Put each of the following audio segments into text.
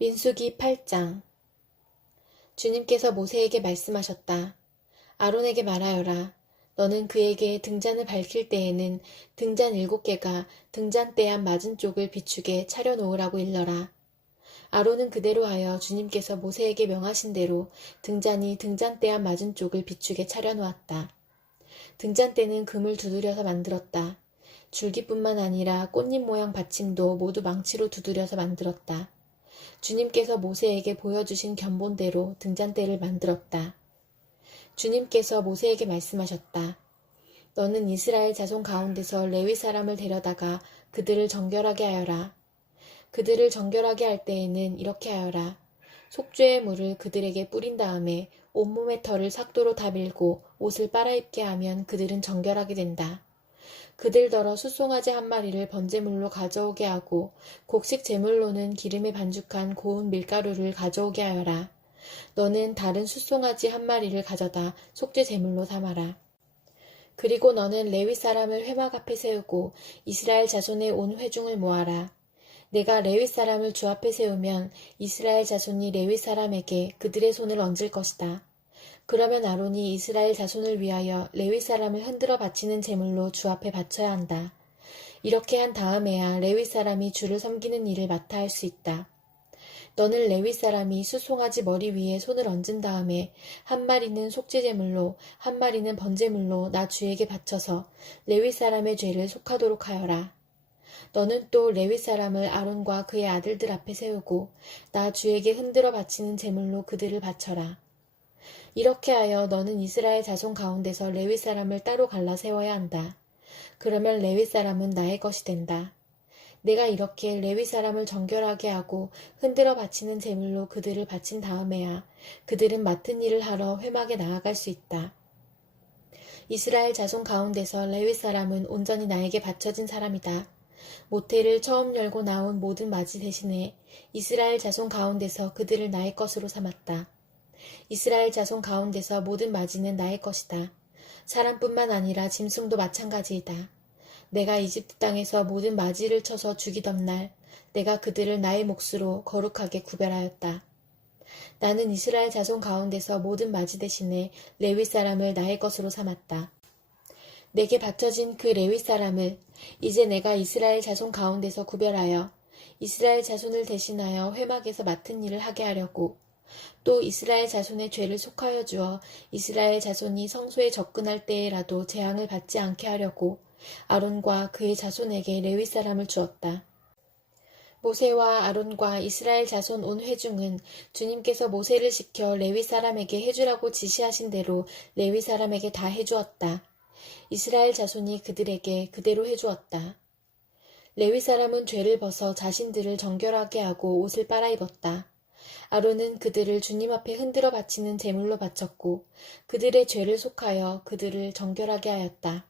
민수기 8장. 주님께서 모세에게 말씀하셨다. 아론에게 말하여라. 너는 그에게 등잔을 밝힐 때에는 등잔 7개가 등잔대 앞 맞은 쪽을 비추게 차려놓으라고 일러라. 아론은 그대로 하여 주님께서 모세에게 명하신 대로 등잔이 등잔대 앞 맞은 쪽을 비추게 차려놓았다. 등잔대는 금을 두드려서 만들었다. 줄기뿐만 아니라 꽃잎 모양 받침도 모두 망치로 두드려서 만들었다. 주님께서 모세에게 보여주신 견본대로 등잔대를 만들었다. 주님께서 모세에게 말씀하셨다. 너는 이스라엘 자손 가운데서 레위 사람을 데려다가 그들을 정결하게 하여라. 그들을 정결하게 할 때에는 이렇게 하여라. 속죄의 물을 그들에게 뿌린 다음에 온몸의 털을 삭도로 다 밀고 옷을 빨아입게 하면 그들은 정결하게 된다. 그들더러 숫송아지 한 마리를 번제물로 가져오게 하고 곡식 제물로는 기름에 반죽한 고운 밀가루를 가져오게 하여라. 너는 다른 숫송아지 한 마리를 가져다 속죄 제물로 삼아라. 그리고 너는 레위 사람을 회막 앞에 세우고 이스라엘 자손의 온 회중을 모아라. 내가 레위 사람을 주 앞에 세우면 이스라엘 자손이 레위 사람에게 그들의 손을 얹을 것이다. 그러면 아론이 이스라엘 자손을 위하여 레위 사람을 흔들어 바치는 제물로 주 앞에 바쳐야 한다. 이렇게 한 다음에야 레위 사람이 주를 섬기는 일을 맡아 할 수 있다. 너는 레위 사람이 숫송아지 머리 위에 손을 얹은 다음에 한 마리는 속죄 제물로 한 마리는 번제물로 나 주에게 바쳐서 레위 사람의 죄를 속하도록 하여라. 너는 또 레위 사람을 아론과 그의 아들들 앞에 세우고 나 주에게 흔들어 바치는 제물로 그들을 바쳐라. 이렇게 하여 너는 이스라엘 자손 가운데서 레위 사람을 따로 갈라 세워야 한다. 그러면 레위 사람은 나의 것이 된다. 내가 이렇게 레위 사람을 정결하게 하고 흔들어 바치는 제물로 그들을 바친 다음에야 그들은 맡은 일을 하러 회막에 나아갈 수 있다. 이스라엘 자손 가운데서 레위 사람은 온전히 나에게 바쳐진 사람이다. 모태를 처음 열고 나온 모든 맞이 대신에 이스라엘 자손 가운데서 그들을 나의 것으로 삼았다. 이스라엘 자손 가운데서 모든 맞이는 나의 것이다. 사람뿐만 아니라 짐승도 마찬가지이다. 내가 이집트 땅에서 모든 맞이를 쳐서 죽이던 날 내가 그들을 나의 몫으로 거룩하게 구별하였다. 나는 이스라엘 자손 가운데서 모든 맞이 대신에 레위 사람을 나의 것으로 삼았다. 내게 바쳐진 그 레위 사람을 이제 내가 이스라엘 자손 가운데서 구별하여 이스라엘 자손을 대신하여 회막에서 맡은 일을 하게 하려고 또 이스라엘 자손의 죄를 속하여 주어 이스라엘 자손이 성소에 접근할 때에라도 재앙을 받지 않게 하려고 아론과 그의 자손에게 레위 사람을 주었다. 모세와 아론과 이스라엘 자손 온 회중은 주님께서 모세를 시켜 레위 사람에게 해주라고 지시하신 대로 레위 사람에게 다 해주었다. 이스라엘 자손이 그들에게 그대로 해주었다. 레위 사람은 죄를 벗어 자신들을 정결하게 하고 옷을 빨아입었다. 아론은 그들을 주님 앞에 흔들어 바치는 제물로 바쳤고 그들의 죄를 속하여 그들을 정결하게 하였다.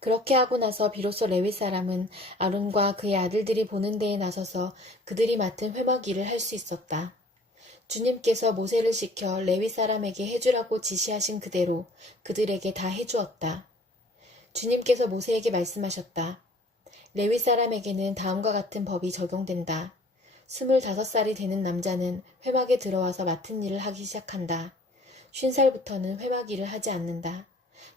그렇게 하고 나서 비로소 레위 사람은 아론과 그의 아들들이 보는 데에 나서서 그들이 맡은 회막 일을 할 수 있었다. 주님께서 모세를 시켜 레위 사람에게 해주라고 지시하신 그대로 그들에게 다 해주었다. 주님께서 모세에게 말씀하셨다. 레위 사람에게는 다음과 같은 법이 적용된다. 25살이 되는 남자는 회막에 들어와서 맡은 일을 하기 시작한다. 50살부터는 회막 일을 하지 않는다.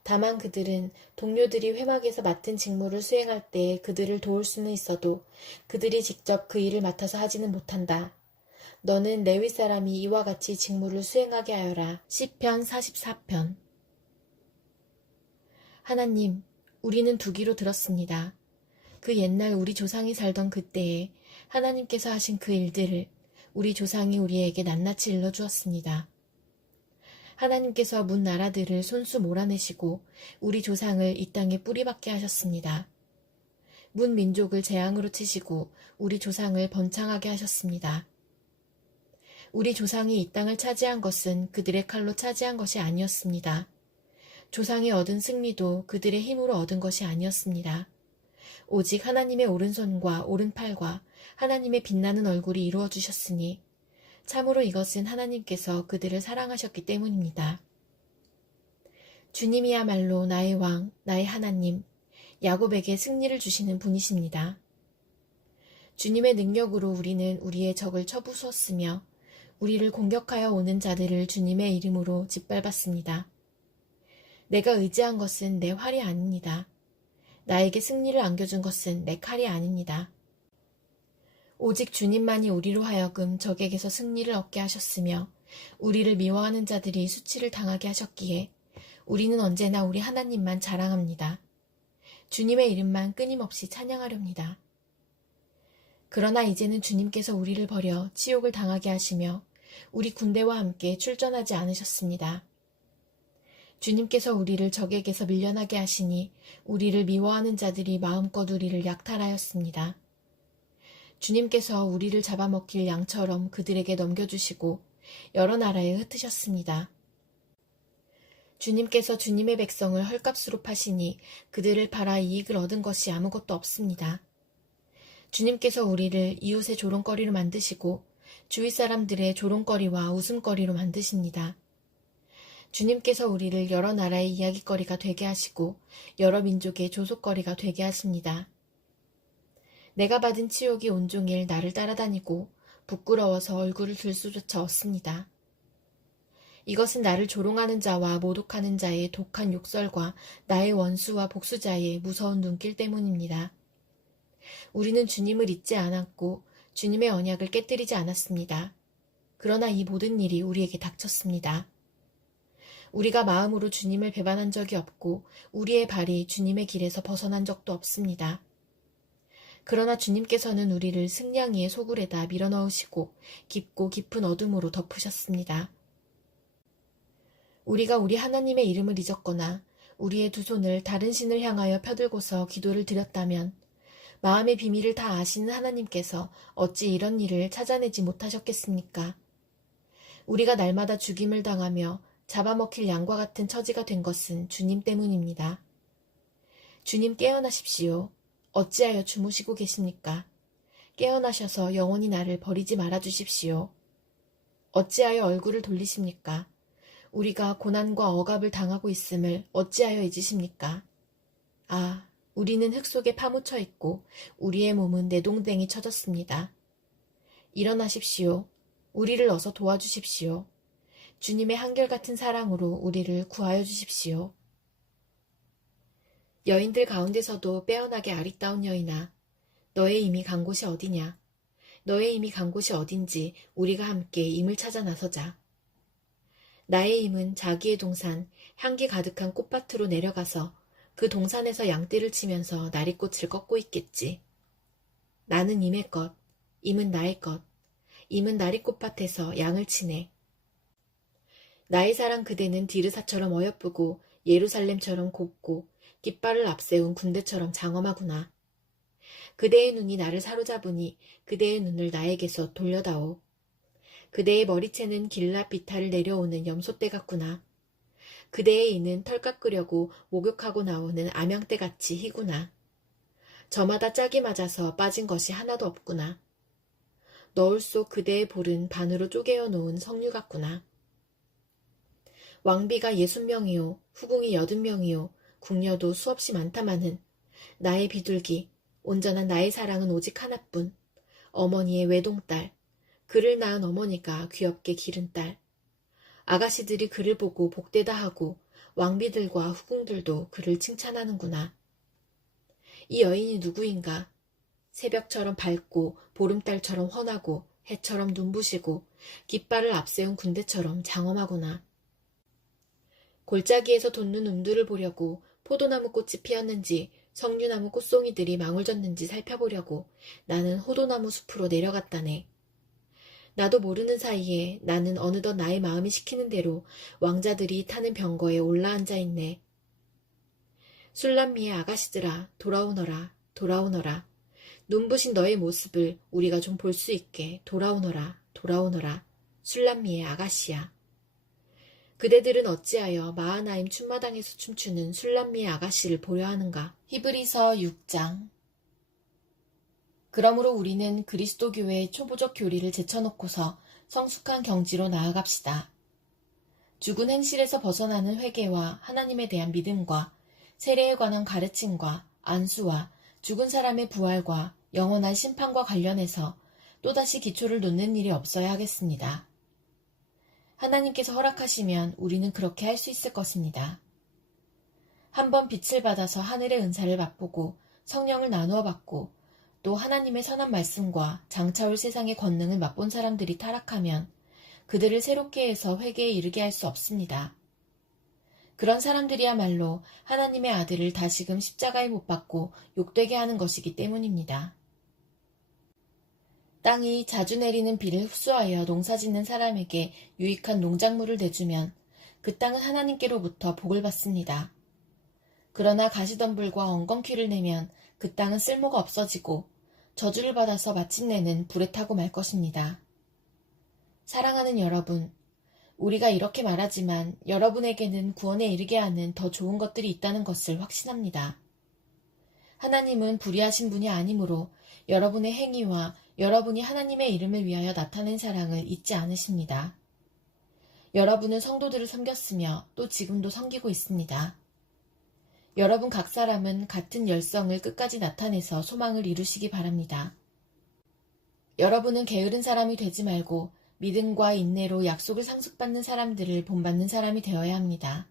다만 그들은 동료들이 회막에서 맡은 직무를 수행할 때 그들을 도울 수는 있어도 그들이 직접 그 일을 맡아서 하지는 못한다. 너는 레위 사람이 이와 같이 직무를 수행하게 하여라. 시편 44편. 하나님, 우리는 두 귀로 들었습니다. 그 옛날 우리 조상이 살던 그때에 하나님께서 하신 그 일들을 우리 조상이 우리에게 낱낱이 일러주었습니다. 하나님께서 문 나라들을 손수 몰아내시고 우리 조상을 이 땅에 뿌리박게 하셨습니다. 문 민족을 재앙으로 치시고 우리 조상을 번창하게 하셨습니다. 우리 조상이 이 땅을 차지한 것은 그들의 칼로 차지한 것이 아니었습니다. 조상이 얻은 승리도 그들의 힘으로 얻은 것이 아니었습니다. 오직 하나님의 오른손과 오른팔과 하나님의 빛나는 얼굴이 이루어 주셨으니 참으로 이것은 하나님께서 그들을 사랑하셨기 때문입니다. 주님이야말로 나의 왕, 나의 하나님, 야곱에게 승리를 주시는 분이십니다. 주님의 능력으로 우리는 우리의 적을 쳐부수었으며 우리를 공격하여 오는 자들을 주님의 이름으로 짓밟았습니다. 내가 의지한 것은 내 활이 아닙니다. 나에게 승리를 안겨준 것은 내 칼이 아닙니다. 오직 주님만이 우리로 하여금 적에게서 승리를 얻게 하셨으며 우리를 미워하는 자들이 수치를 당하게 하셨기에 우리는 언제나 우리 하나님만 자랑합니다. 주님의 이름만 끊임없이 찬양하렵니다. 그러나 이제는 주님께서 우리를 버려 치욕을 당하게 하시며 우리 군대와 함께 출전하지 않으셨습니다. 주님께서 우리를 적에게서 밀려나게 하시니 우리를 미워하는 자들이 마음껏 우리를 약탈하였습니다. 주님께서 우리를 잡아먹힐 양처럼 그들에게 넘겨주시고 여러 나라에 흩으셨습니다. 주님께서 주님의 백성을 헐값으로 파시니 그들을 팔아 이익을 얻은 것이 아무것도 없습니다. 주님께서 우리를 이웃의 조롱거리로 만드시고 주위 사람들의 조롱거리와 웃음거리로 만드십니다. 주님께서 우리를 여러 나라의 이야기거리가 되게 하시고 여러 민족의 조속거리가 되게 하십니다. 내가 받은 치욕이 온종일 나를 따라다니고 부끄러워서 얼굴을 들 수조차 없습니다. 이것은 나를 조롱하는 자와 모독하는 자의 독한 욕설과 나의 원수와 복수자의 무서운 눈길 때문입니다. 우리는 주님을 잊지 않았고 주님의 언약을 깨뜨리지 않았습니다. 그러나 이 모든 일이 우리에게 닥쳤습니다. 우리가 마음으로 주님을 배반한 적이 없고 우리의 발이 주님의 길에서 벗어난 적도 없습니다. 그러나 주님께서는 우리를 승냥이의 소굴에다 밀어넣으시고 깊고 깊은 어둠으로 덮으셨습니다. 우리가 우리 하나님의 이름을 잊었거나 우리의 두 손을 다른 신을 향하여 펴들고서 기도를 드렸다면 마음의 비밀을 다 아시는 하나님께서 어찌 이런 일을 찾아내지 못하셨겠습니까? 우리가 날마다 죽임을 당하며 잡아먹힐 양과 같은 처지가 된 것은 주님 때문입니다. 주님 깨어나십시오. 어찌하여 주무시고 계십니까? 깨어나셔서 영원히 나를 버리지 말아 주십시오. 어찌하여 얼굴을 돌리십니까? 우리가 고난과 억압을 당하고 있음을 어찌하여 잊으십니까? 아, 우리는 흙 속에 파묻혀 있고 우리의 몸은 내동댕이 쳐졌습니다. 일어나십시오. 우리를 어서 도와주십시오. 주님의 한결같은 사랑으로 우리를 구하여 주십시오. 여인들 가운데서도 빼어나게 아리따운 여인아, 너의 힘이 간 곳이 어디냐? 너의 힘이 간 곳이 어딘지 우리가 함께 힘을 찾아 나서자. 나의 힘은 자기의 동산, 향기 가득한 꽃밭으로 내려가서 그 동산에서 양떼를 치면서 나리꽃을 꺾고 있겠지. 나는 임의 것, 임은 나의 것, 임은 나리꽃밭에서 양을 치네. 나의 사랑 그대는 디르사처럼 어여쁘고 예루살렘처럼 곱고 깃발을 앞세운 군대처럼 장엄하구나. 그대의 눈이 나를 사로잡으니 그대의 눈을 나에게서 돌려다오. 그대의 머리채는 길랏 비탈을 내려오는 염소떼 같구나. 그대의 이는 털 깎으려고 목욕하고 나오는 암양떼같이 희구나. 저마다 짝이 맞아서 빠진 것이 하나도 없구나. 너울 속 그대의 볼은 반으로 쪼개어 놓은 석류 같구나. 왕비가 60명이요 후궁이 80명이요 궁녀도 수없이 많다마는 나의 비둘기 온전한 나의 사랑은 오직 하나뿐. 어머니의 외동딸, 그를 낳은 어머니가 귀엽게 기른 딸. 아가씨들이 그를 보고 복되다 하고 왕비들과 후궁들도 그를 칭찬하는구나. 이 여인이 누구인가? 새벽처럼 밝고 보름달처럼 환하고 해처럼 눈부시고 깃발을 앞세운 군대처럼 장엄하구나. 골짜기에서 돋는 음두를 보려고 포도나무 꽃이 피었는지 석류나무 꽃송이들이 망울졌는지 살펴보려고 나는 호도나무 숲으로 내려갔다네. 나도 모르는 사이에 나는 어느덧 나의 마음이 시키는 대로 왕자들이 타는 병거에 올라앉아 있네. 술람미의 아가씨들아, 돌아오너라, 돌아오너라. 눈부신 너의 모습을 우리가 좀 볼 수 있게 돌아오너라, 돌아오너라. 술람미의 아가씨야. 그대들은 어찌하여 마하나임 춤마당에서 춤추는 술람미의 아가씨를 보려 하는가? 히브리서 6장. 그러므로 우리는 그리스도교회의 초보적 교리를 제쳐놓고서 성숙한 경지로 나아갑시다. 죽은 행실에서 벗어나는 회개와 하나님에 대한 믿음과 세례에 관한 가르침과 안수와 죽은 사람의 부활과 영원한 심판과 관련해서 또다시 기초를 놓는 일이 없어야 하겠습니다. 하나님께서 허락하시면 우리는 그렇게 할 수 있을 것입니다. 한번 빛을 받아서 하늘의 은사를 맛보고 성령을 나누어 받고 또 하나님의 선한 말씀과 장차 올 세상의 권능을 맛본 사람들이 타락하면 그들을 새롭게 해서 회개에 이르게 할 수 없습니다. 그런 사람들이야말로 하나님의 아들을 다시금 십자가에 못 박고 욕되게 하는 것이기 때문입니다. 땅이 자주 내리는 비를 흡수하여 농사짓는 사람에게 유익한 농작물을 내주면 그 땅은 하나님께로부터 복을 받습니다. 그러나 가시덤불과 엉겅퀴를 내면 그 땅은 쓸모가 없어지고 저주를 받아서 마침내는 불에 타고 말 것입니다. 사랑하는 여러분, 우리가 이렇게 말하지만 여러분에게는 구원에 이르게 하는 더 좋은 것들이 있다는 것을 확신합니다. 하나님은 불의하신 분이 아니므로 여러분의 행위와 여러분이 하나님의 이름을 위하여 나타낸 사랑을 잊지 않으십니다. 여러분은 성도들을 섬겼으며 또 지금도 섬기고 있습니다. 여러분 각 사람은 같은 열성을 끝까지 나타내서 소망을 이루시기 바랍니다. 여러분은 게으른 사람이 되지 말고 믿음과 인내로 약속을 상속받는 사람들을 본받는 사람이 되어야 합니다.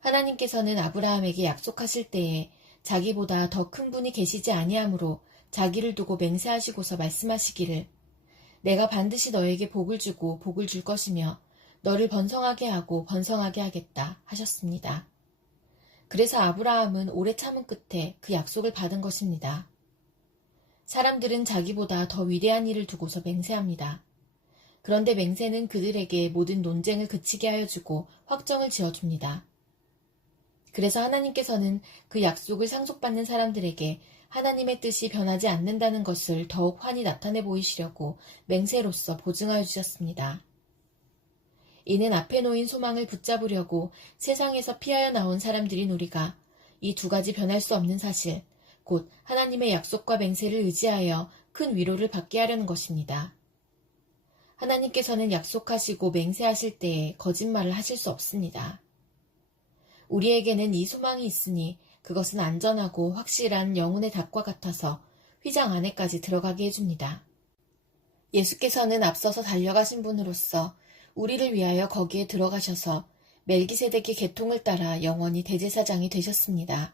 하나님께서는 아브라함에게 약속하실 때에 자기보다 더 큰 분이 계시지 아니하므로 자기를 두고 맹세하시고서 말씀하시기를 내가 반드시 너에게 복을 주고 복을 줄 것이며 너를 번성하게 하고 번성하게 하겠다 하셨습니다. 그래서 아브라함은 오래 참은 끝에 그 약속을 받은 것입니다. 사람들은 자기보다 더 위대한 일을 두고서 맹세합니다. 그런데 맹세는 그들에게 모든 논쟁을 그치게 하여 주고 확정을 지어줍니다. 그래서 하나님께서는 그 약속을 상속받는 사람들에게 하나님의 뜻이 변하지 않는다는 것을 더욱 환히 나타내 보이시려고 맹세로서 보증하여 주셨습니다. 이는 앞에 놓인 소망을 붙잡으려고 세상에서 피하여 나온 사람들인 우리가 이 두 가지 변할 수 없는 사실, 곧 하나님의 약속과 맹세를 의지하여 큰 위로를 받게 하려는 것입니다. 하나님께서는 약속하시고 맹세하실 때에 거짓말을 하실 수 없습니다. 우리에게는 이 소망이 있으니 그것은 안전하고 확실한 영혼의 닭과 같아서 휘장 안에까지 들어가게 해줍니다. 예수께서는 앞서서 달려가신 분으로서 우리를 위하여 거기에 들어가셔서 멜기세덱의 계통을 따라 영원히 대제사장이 되셨습니다.